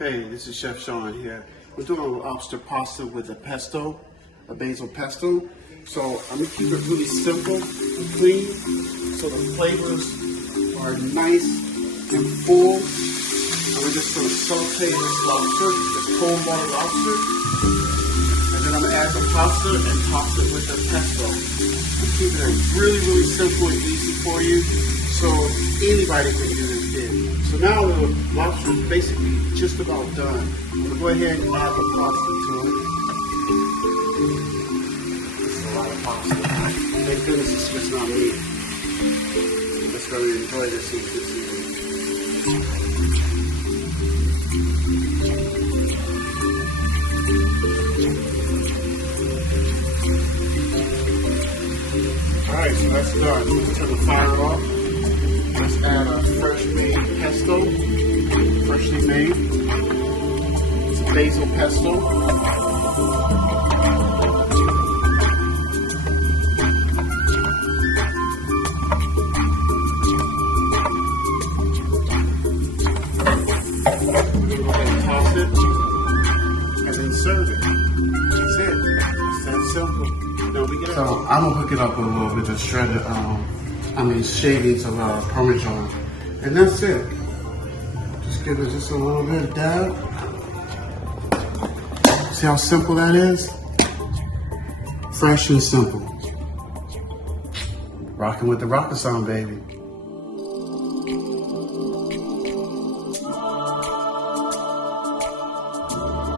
Hey, this is Chef Sean here. We're doing a lobster pasta with a pesto, a basil pesto. So I'm gonna keep it really simple and clean so the flavors are nice and full. And we're just gonna saute this lobster, this cold water lobster. And then I'm gonna add the pasta and toss it with the pesto. I'm keeping it really, really simple and easy for you so anybody can do this dish. So now the lobster is basically just about done. I'm gonna go ahead and add the pasta to it. This is a lot of pasta. Thank goodness it's just not me. I'm just gonna enjoy this in this evening. Alright, so that's done. So let's turn the fire off. Let's add a fresh made pesto, freshly made. It's basil pesto. We're going to go ahead and toss it and then serve it. That's it. It's that simple. Now we get so I'm going to hook it up with a little bit of shredded, shavings of Parmesan. And that's it. Just give it just a little bit of dab. See how simple that is? Fresh and simple. Rocking with the rocket sound, baby.